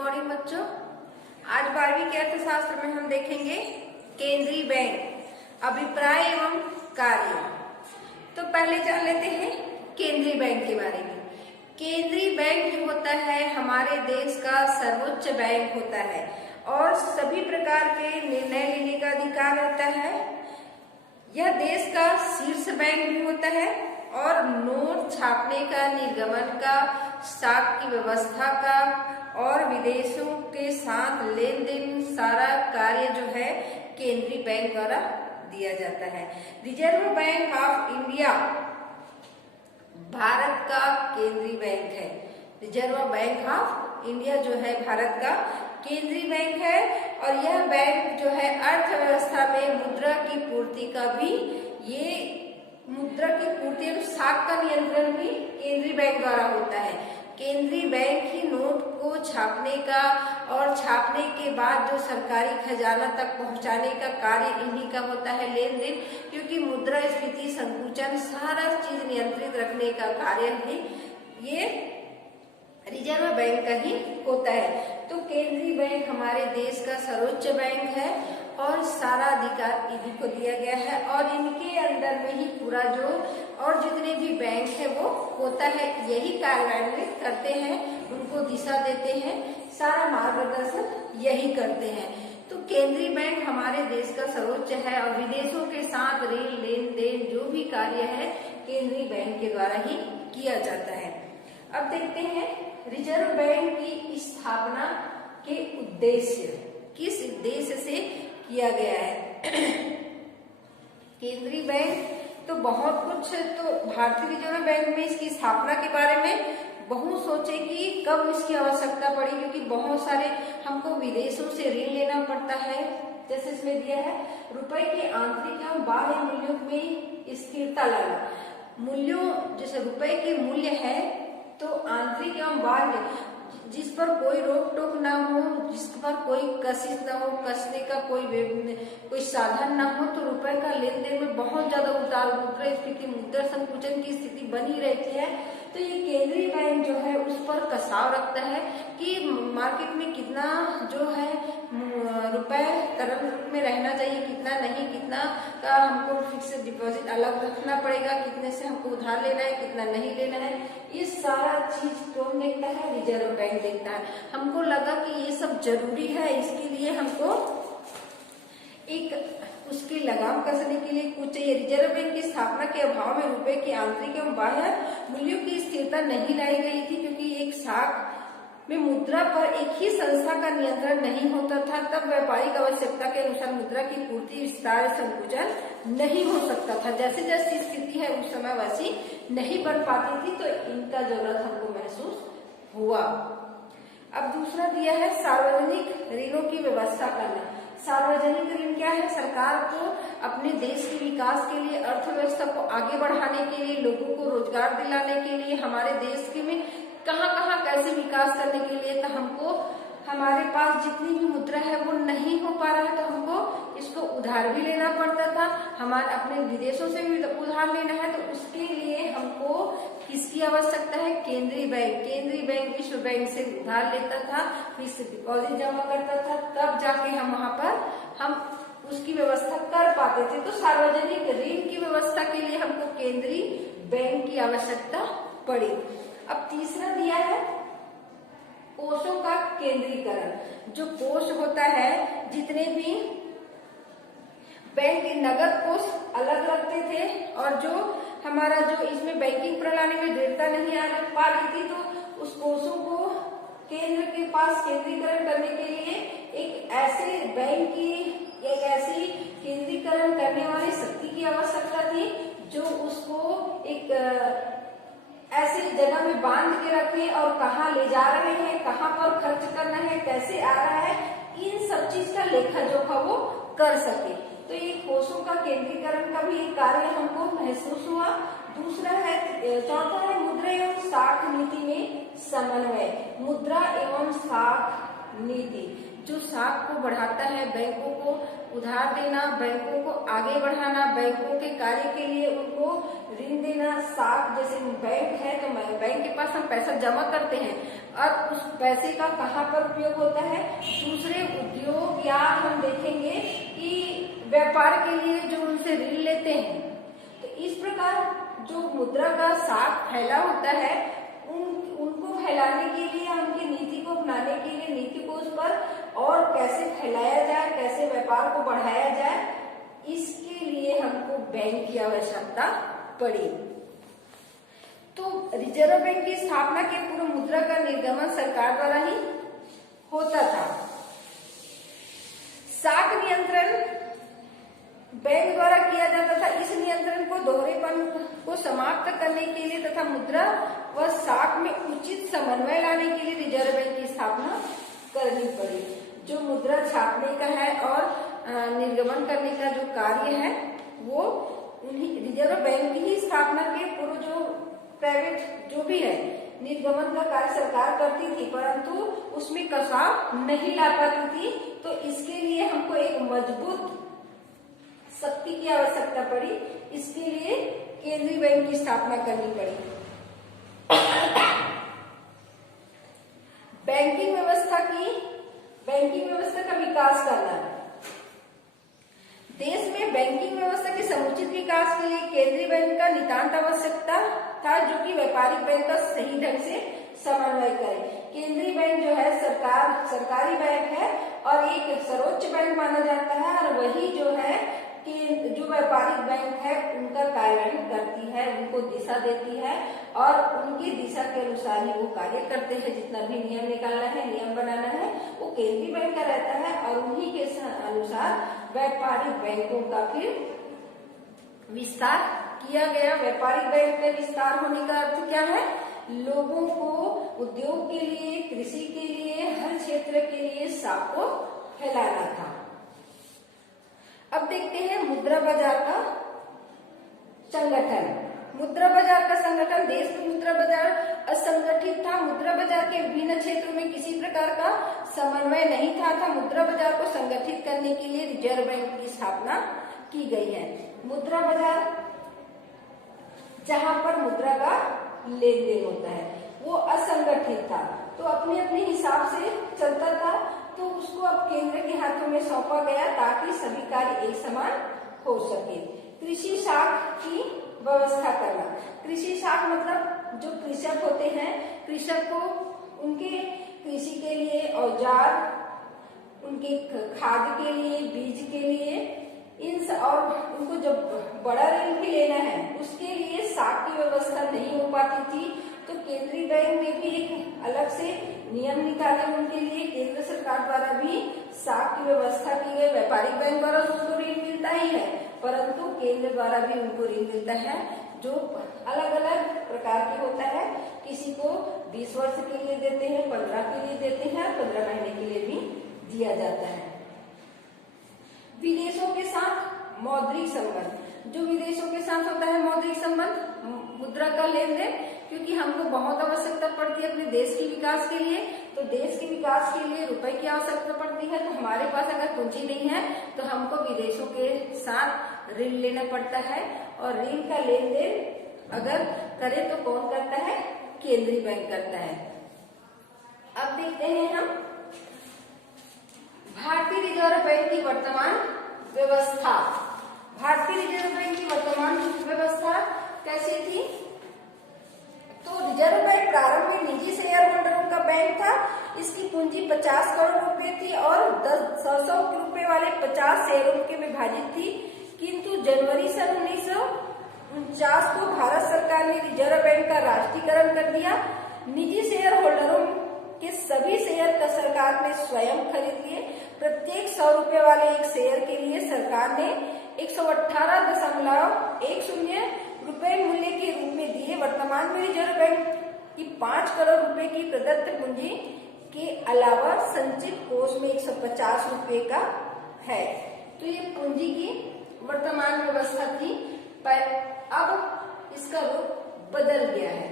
Morning बच्चों। आज 12वीं के अर्थशास्त्र में हम देखेंगे केंद्रीय बैंक अभिप्राय एवं कार्य। तो पहले जान लेते हैं केंद्रीय बैंक के बारे में। केंद्रीय बैंक जो होता है हमारे देश का सर्वोच्च बैंक होता है और सभी प्रकार के निर्णय लेने का अधिकार होता है। यह देश का शीर्ष बैंक भी होता है और नोट छापने का, निर्गमन का, स्टॉक की व्यवस्था का और विदेशों के साथ लेन देन सारा कार्य जो है केंद्रीय बैंक द्वारा दिया जाता है। Reserve bank of India Bharat का केंद्रीय बैंक है। रिजर्व बैंक ऑफ इंडिया जो है भारत का केंद्रीय बैंक है और यह बैंक जो है अर्थव्यवस्था में मुद्रा की पूर्ति का भी, ये मुद्रा की पूर्ति और स्टॉक का नियंत्रण भी केंद्रीय बैंक द्वारा होता है। केंद्रीय बैंक ही नोट को छापने का और छापने के बाद जो सरकारी खजाना तक पहुंचाने का कार्य इन्हीं का होता है, लेन देन, क्योंकि मुद्रा स्फीति, संकुचन, सारा चीज नियंत्रित रखने का कार्य भी ये रिजर्व बैंक का ही होता है। तो केंद्रीय बैंक हमारे देश का सर्वोच्च बैंक है और सारा अधिकार इन्हीं को दिया गया है और इनके अंदर में ही पूरा जो और जितने भी बैंक है वो होता है, यही कार्यान्वित करते हैं, उनको दिशा देते हैं, सारा मार्गदर्शन यही करते हैं। तो केंद्रीय बैंक हमारे देश का सर्वोच्च है और विदेशों के साथ ऋण, लेन देन जो भी कार्य है केंद्रीय बैंक के द्वारा ही किया जाता है। अब देखते हैं रिजर्व बैंक की स्थापना के उद्देश्य, किस उद्देश्य से किया गया है। केंद्रीय बैंक तो बहुत कुछ, तो भारतीय रिजर्व बैंक में इसकी स्थापना के बारे में बहुत सोचे कि कब इसकी आवश्यकता पड़ी, क्योंकि बहुत सारे हमको विदेशों से ऋण लेना पड़ता है। जैसे इसमें दिया है रुपए के आंतरिक एवं बाह्य मूल्यों में स्थिरता लाना। मूल्यों, जैसे रुपए के मूल्य है तो आंतरिक एवं बाह्य, जिस पर कोई रोक टोक ना हो, जिस पर कोई कशिश ना हो, कसने का कोई साधन ना हो, तो रुपए का लेन देन में बहुत ज्यादा उतार मुद्रा स्फीति, मुद्रा संकुचन की स्थिति बनी रहती है। तो ये केंद्रीय बैंक जो है उस पर कसाव रखता है कि मार्केट में कितना जो है रुपए तरल रूप में रहना चाहिए, कितना नहीं, कितना का हमको फिक्स डिपॉजिट अलग रखना पड़ेगा, कितने से हमको उधार लेना है, कितना नहीं लेना है, ये सारा चीज कौन देखता है? रिजर्व बैंक देखता है। हमको लगा कि ये सब जरूरी है, इसके लिए हमको एक उसकी लगाम कसने के लिए कुछ चाहिए। रिजर्व बैंक की स्थापना के अभाव में रुपए की आंतरिक एवं बाह्य मूल्यों की स्थिरता नहीं लाई गई थी, क्योंकि एक साख में मुद्रा पर एक ही संस्था का नियंत्रण नहीं होता था। तब व्यापारिक आवश्यकता के अनुसार मुद्रा की पूर्ति, विस्तार, संकुचन नहीं हो सकता था। जैसे जैसी स्थिति है उस समय वैसी नहीं बन पाती थी, तो इनका जरूरत हमको महसूस हुआ। अब दूसरा दिया है सार्वजनिक ऋणों की व्यवस्था करना। सार्वजनिक ऋण क्या है? सरकार को अपने देश के विकास के लिए, अर्थव्यवस्था को आगे बढ़ाने के लिए, लोगों को रोजगार दिलाने के लिए, हमारे देश के में कहाँ कहाँ कैसे विकास करने के लिए, तो हमको हमारे पास जितनी भी मुद्रा है वो नहीं हो पा रहा है, तो हमको इसको उधार भी लेना पड़ता था। हमारे अपने विदेशों से भी उधार लेना है, तो उसके लिए हमको किसकी आवश्यकता है? केंद्रीय बैंक। केंद्रीय बैंक विश्व बैंक से उधार लेता था, फिर डिपॉजिट जमा करता था, तब जाके हम वहां पर हम उसकी व्यवस्था कर पाते थे। तो सार्वजनिक ऋण की व्यवस्था के लिए हमको केंद्रीय बैंक की आवश्यकता पड़ी। अब तीसरा दिया है कोषों का केंद्रीकरण। जो कोष होता है, जितने भी बैंक नगद कोष अलग रखते थे और जो हमारा जो इसमें बैंकिंग प्रणाली में दृढ़ता नहीं आ पा रही थी, तो उस कोषों को केंद्र के पास केंद्रीकरण करने के लिए एक ऐसे बैंक की, एक ऐसी केंद्रीकरण करने वाली शक्ति की आवश्यकता थी जो उसको एक ऐसी जगह में बांध के रखे और कहाँ ले जा रहे हैं, कहाँ पर खर्च करना है, कैसे आ रहा है, इन सब चीज का लेखा जोखा वो कर सके। तो ये कोषों का केंद्रीकरण का भी एक कार्य हमको महसूस हुआ। दूसरा है, चौथा है मुद्रा एवं स्टॉक नीति में समन्वय। मुद्रा एवं स्टॉक नीति जो स्टॉक को बढ़ाता है, बैंकों को उधार देना, बैंकों को आगे बढ़ाना, बैंकों के कार्य के लिए उनको ऋण देना। स्टॉक जैसे बैंक है तो बैंक के पास हम पैसा जमा करते हैं, और उस पैसे का कहाँ पर उपयोग होता है, दूसरे उद्योग या हम देखेंगे कि व्यापार के लिए जो उनसे ऋण लेते हैं। तो इस प्रकार जो मुद्रा का साख फैला होता है उनको फैलाने के लिए, उनकी नीति को अपनाने के लिए, नीति को उस पर और कैसे फैलाया जाए, कैसे व्यापार को बढ़ाया जाए, इसके लिए हमको बैंक की आवश्यकता पड़ी। तो रिजर्व बैंक की स्थापना के पूर्व मुद्रा का निर्गमन सरकार द्वारा ही होता था। साख नियंत्रण बैंक द्वारा किया जाता था। इस नियंत्रण को दोहरेपन को समाप्त करने के लिए तथा मुद्रा व साख में उचित समन्वय लाने के लिए रिजर्व बैंक की स्थापना करनी पड़ी। जो मुद्रा छापने का है और निर्गमन करने का जो कार्य है वो उन्हीं रिजर्व बैंक की ही स्थापना के पूर्व जो प्राइवेट जो भी है निर्गमन का कार्य सरकार करती थी, परंतु उसमें कसाव नहीं ला पाती थी। तो इसके लिए हमको एक मजबूत शक्ति की आवश्यकता पड़ी। इसके लिए केंद्रीय बैंक की स्थापना करनी पड़ी। बैंकिंग व्यवस्था का विकास करना। देश में बैंकिंग व्यवस्था के समुचित विकास के लिए केंद्रीय बैंक का नितांत आवश्यकता था, जो कि व्यापारिक बैंक का सही ढंग से समन्वय करे। केंद्रीय बैंक जो है सरकारी बैंक है और एक सर्वोच्च बैंक माना जाता है, और वही जो है कि जो व्यापारिक बैंक है उनका कार्यान्वयन करती है, उनको दिशा देती है और उनकी दिशा के अनुसार ही वो कार्य करते हैं। जितना भी नियम निकालना है, नियम बनाना है, वो केंद्रीय बैंक का रहता है और उन्हीं के अनुसार व्यापारिक बैंकों का फिर विस्तार किया गया। व्यापारिक बैंक में विस्तार होने का अर्थ क्या है, लोगों को उद्योग के लिए, कृषि के लिए, हर क्षेत्र के लिए साख को फैलाना था। अब देखते हैं मुद्रा बाजार का संगठन। मुद्रा बाजार का संगठन। देश में मुद्रा बाजार असंगठित था। मुद्रा बाजार के विभिन्न क्षेत्रों में किसी प्रकार का समन्वय नहीं था। मुद्रा बाजार को संगठित करने के लिए रिजर्व बैंक की स्थापना की गई है। मुद्रा बाजार जहां पर मुद्रा का लेन देन होता है वो असंगठित था, तो अपने अपने हिसाब से चलता था। तो उसको अब केंद्र के हाथों में सौंपा गया ताकि सभी कार्य एक समान हो सके। कृषि साख की व्यवस्था करना। कृषि साख मतलब जो कृषक होते हैं, कृषक को उनके कृषि के लिए औजार, उनके खाद के लिए, बीज के लिए और उनको जब बड़ा ऋण भी लेना है उसके लिए साख की व्यवस्था नहीं हो पाती थी। तो केंद्रीय बैंक ने भी एक अलग से नियम निकाले उनके लिए। केंद्र सरकार द्वारा भी साख की व्यवस्था की गई। व्यापारिक बैंक द्वारा उनको ऋण मिलता ही है, परंतु केंद्र द्वारा भी उनको ऋण मिलता है जो अलग अलग प्रकार के होता है। किसी को 20 वर्ष के लिए देते हैं, 15 के लिए देते हैं, 15 महीने के लिए भी दिया जाता है। विदेशों के साथ मौद्रिक संबंध। जो विदेशों के साथ होता है मौद्रिक संबंध, मुद्रा का लेन देन, क्योंकि हमको बहुत आवश्यकता पड़ती है अपने देश के विकास के लिए। तो देश के विकास के लिए रुपए की आवश्यकता पड़ती है। तो हमारे पास अगर पूंजी नहीं है तो हमको विदेशों के साथ ऋण लेना पड़ता है, और ऋण का लेन देन अगर करे तो कौन करता है, केंद्रीय बैंक करता है। अब देखते हैं हम भारतीय रिजर्व बैंक की वर्तमान व्यवस्था। भारतीय रिजर्व बैंक की वर्तमान व्यवस्था कैसी थी? तो रिजर्व बैंक प्रारंभ में निजी शेयर होल्डरों का बैंक था। इसकी पूंजी 50 करोड़ रुपए थी और 100 रुपए वाले 50 शेयरों के विभाजित थी। किंतु जनवरी सन 1949 को भारत सरकार ने रिजर्व बैंक का राष्ट्रीयकरण कर दिया। निजी शेयर होल्डरों के सभी शेयर का सरकार ने स्वयं खरीद लिए। प्रत्येक 100 रुपए वाले एक शेयर के लिए सरकार ने 118.10 रुपए मूल्य के रूप में दिए। वर्तमान में रिजर्व बैंक की 5 करोड़ रुपए की प्रदत्त पूंजी के अलावा संचित कोष में 150 रुपए का है। तो ये पूंजी की वर्तमान व्यवस्था थी, पर अब इसका रूप बदल गया है।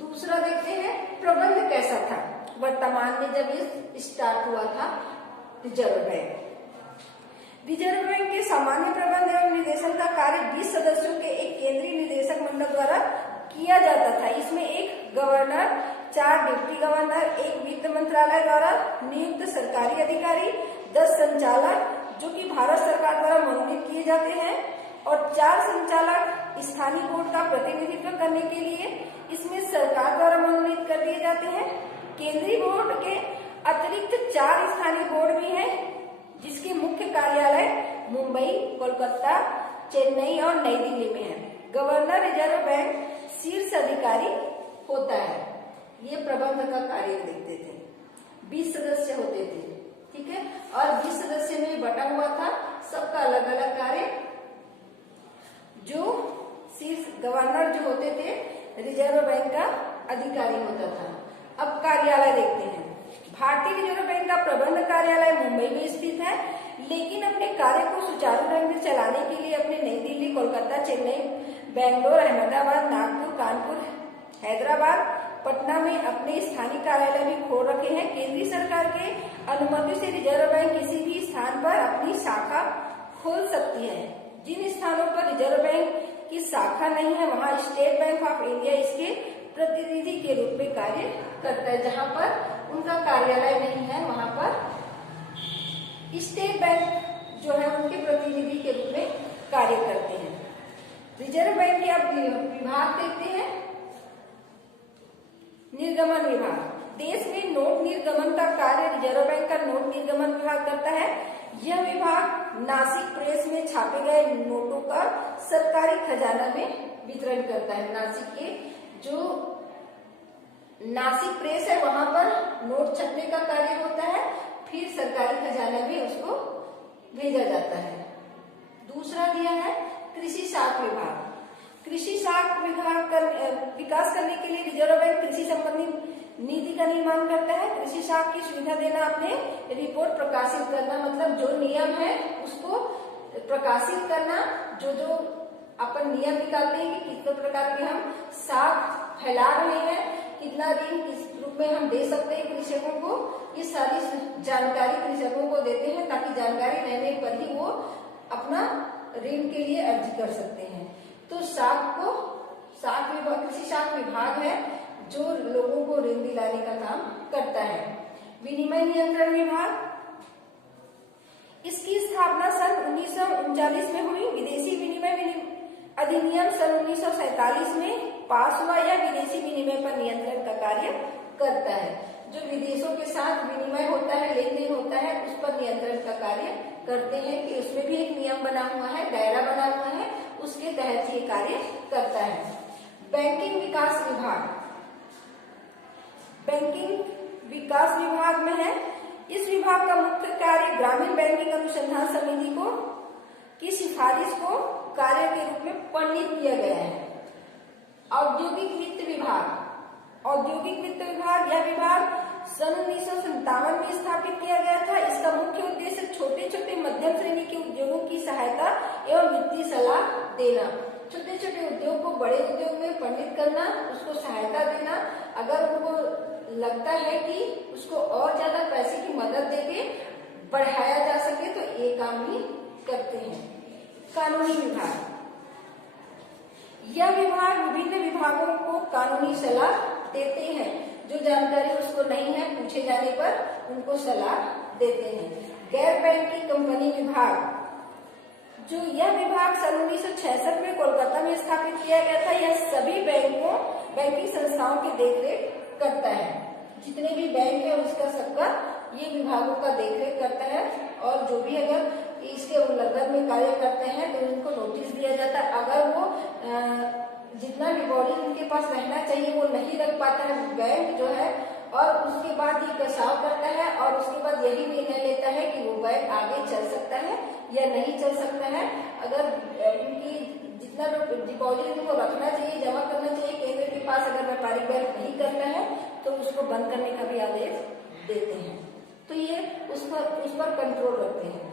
दूसरा देखते हैं प्रबंध कैसा था वर्तमान में जब ये स्टार्ट हुआ था रिजर्व बैंक। रिजर्व बैंक के सामान्य प्रबंध एवं निदेशन का कार्य 20 सदस्यों के एक केंद्रीय निदेशक मंडल द्वारा किया जाता था। इसमें एक गवर्नर, 4 डिप्टी गवर्नर, 1 वित्त मंत्रालय द्वारा नियुक्त सरकारी अधिकारी, 10 संचालक जो कि भारत सरकार द्वारा मनोनीत किए जाते हैं और 4 संचालक स्थानीय बोर्ड का प्रतिनिधित्व करने के लिए इसमें सरकार द्वारा मनोनीत कर दिए जाते हैं। केंद्रीय बोर्ड के अतिरिक्त 4 स्थानीय बोर्ड भी हैं जिसके मुख्य कार्यालय मुंबई, कोलकाता, चेन्नई और नई दिल्ली में है। गवर्नर रिजर्व बैंक शीर्ष अधिकारी होता है। ये प्रबंध का कार्य देखते थे। 20 सदस्य होते थे, ठीक है, और 20 सदस्य में बटा हुआ था, सबका अलग अलग कार्य। जो शीर्ष गवर्नर जो होते थे रिजर्व बैंक का अधिकारी होता था। अब कार्यालय देखते हैं। भारतीय रिजर्व बैंक का प्रबंध कार्यालय मुंबई में स्थित है, लेकिन अपने कार्य को सुचारू ढंग से चलाने के लिए अपने नई दिल्ली, कोलकाता, चेन्नई, बेंगलोर, अहमदाबाद, नागपुर, कानपुर, हैदराबाद, पटना में अपने स्थानीय कार्यालय भी खोल रखे हैं। केंद्रीय सरकार के अनुमति से रिजर्व बैंक किसी भी स्थान पर अपनी शाखा खोल सकती है। जिन स्थानों पर रिजर्व बैंक की शाखा नहीं है वहां स्टेट बैंक ऑफ इंडिया इसके प्रतिनिधि के रूप में कार्य करता है। जहां पर उनका कार्यालय नहीं है वहां पर स्टेट बैंक जो है उनके प्रतिनिधि के रूप में कार्य करते हैं। रिजर्व बैंक के अब विभाग देखते हैं। निर्गमन विभाग, देश में नोट निर्गमन का कार्य रिजर्व बैंक का नोट निर्गमन विभाग करता है। यह विभाग नासिक प्रेस में छापे गए नोटों का सरकारी खजाना में वितरण करता है। नासिक के जो नासिक प्रेस है वहां पर नोट छपने का कार्य होता है, फिर सरकारी खजाना में उसको भेजा जाता है। दूसरा दिया है कृषि साख विभाग। कृषि साख विभाग का विकास करने के लिए रिजर्व बैंक कृषि संबंधी नीति का निर्माण करता है। कृषि साख की सुविधा देना, अपने रिपोर्ट प्रकाशित करना, मतलब जो नियम है उसको प्रकाशित करना, जो जो अपन नियम निकालते हैं कि कितने प्रकार के हम साख फैला रहे हैं, कितना ऋण किस रूप में हम दे सकते हैं कृषकों को, ये सारी जानकारी कृषकों को देते हैं ताकि जानकारी रहने पर ही वो अपना ऋण के लिए अर्जी कर सकते हैं। तो साख विभाग कृषि साख विभाग है जो लोगों को ऋण दिलाने का काम करता है। विनिमय नियंत्रण विभाग, इसकी स्थापना सन 1939 में हुई। विदेशी विनिमय अधिनियम सन 1947 में पास हुआ। यह विदेशी विनिमय पर नियंत्रण का कार्य करता है। जो विदेशों के साथ विनिमय होता है, लेन देन होता है, उस पर नियंत्रण का कार्य करते हैं कि उसमें भी एक नियम बना हुआ है, दायरा बना हुआ है, उसके तहत ये कार्य करता है। बैंकिंग विकास विभाग, बैंकिंग विकास विभाग में है। इस विभाग का मुख्य कार्य ग्रामीण बैंकिंग अनुसंधान समिति को की सिफारिश को कार्य के रूप में वर्णित किया गया है। औद्योगिक वित्त विभाग, औद्योगिक वित्त विभाग, यह विभाग सन 1957 में स्थापित किया गया था। इसका मुख्य उद्देश्य छोटे छोटे मध्यम श्रेणी के उद्योगों की सहायता एवं वित्तीय सलाह देना। छोटे छोटे उद्योग को बड़े उद्योग में परिणत करना, उसको सहायता देना, अगर उनको लगता है कि उसको और ज्यादा पैसे की मदद देके बढ़ाया जा सके तो ये काम भी करते हैं। कानूनी विभाग, यह विभाग विभिन्न विभागों को कानूनी सलाह देते हैं। जो जानकारी उसको नहीं है पूछे जाने पर उनको सलाह देते हैं। गैर बैंकिंग कंपनी विभाग, जो यह विभाग सन 1966 में कोलकाता में स्थापित किया गया था। यह सभी बैंकिंग संस्थाओं की देखरेख करता है। जितने भी बैंक है उसका सबका ये विभागों का देखरेख करता है, और जो भी अगर इसके उल्लंघन में कार्य करते हैं तो उनको नोटिस दिया जाता है। अगर वो जितना डिपॉजिट उनके पास रहना चाहिए वो नहीं रख पाता है बैंक जो है, और उसके बाद ये कसाव करता है और उसके बाद यही निर्णय लेता है कि वो बैंक आगे चल सकता है या नहीं चल सकता है। अगर उनकी जितना डिपॉजिट उनको रखना चाहिए, जमा करना चाहिए केंद्र के पास, अगर व्यापारिक बैंक नहीं करता है तो उसको बंद करने का भी आदेश देते हैं। तो ये उस पर कंट्रोल रखते हैं।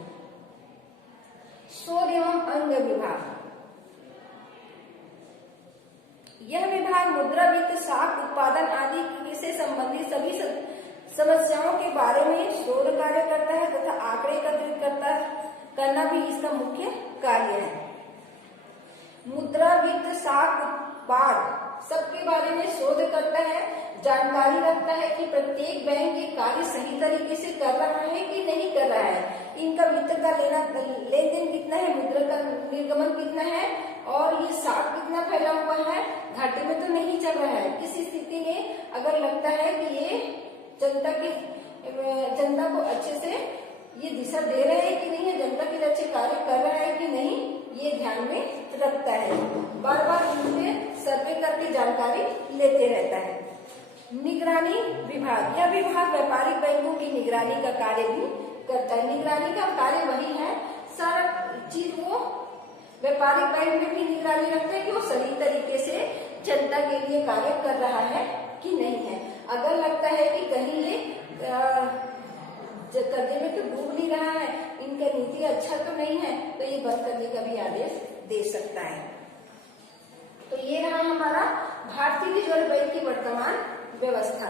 शोध एवं अंग विभाग, यह विभाग मुद्रा, वित्त, साख उत्पादन आदि से संबंधित सभी समस्याओं के बारे में शोध कार्य करता है तथा आंकड़े एकत्रित करना भी इसका मुख्य कार्य है। मुद्रा, वित्त, साख उत्पाद सबके बारे में शोध करता है। जानकारी रखता है कि प्रत्येक बैंक ये कार्य सही तरीके से कर रहा है कि नहीं कर रहा है, इनका वित्त का लेन देन कितना है, मुद्रा का निर्गमन कितना है, और ये साख कितना फैला हुआ है, घाटे में तो नहीं चल रहा है। इस स्थिति में अगर लगता है कि ये जनता को अच्छे से ये दिशा दे रहे हैं कि नहीं है, जनता के लिए अच्छे कार्य कर रहा है कि नहीं, ये ध्यान में रखता है। बार बार इनसे सर्वे करके जानकारी लेते रहता है। निगरानी विभाग, यह विभाग व्यापारिक बैंकों की निगरानी का कार्य भी करता है। निगरानी का कार्य वही है, सारा चीज वो व्यापारिक बैंक में भी निगरानी रखते हैं कि वो सही तरीके से जनता के लिए कार्य कर रहा है कि नहीं है। अगर लगता है कि कहीं ये कर्जे में तो डूब नहीं रहा है, इनका नीति अच्छा तो नहीं है, तो ये बंद करने का भी आदेश दे सकता है। तो ये रहा हमारा भारतीय रिजर्व बैंक की वर्तमान व्यवस्था।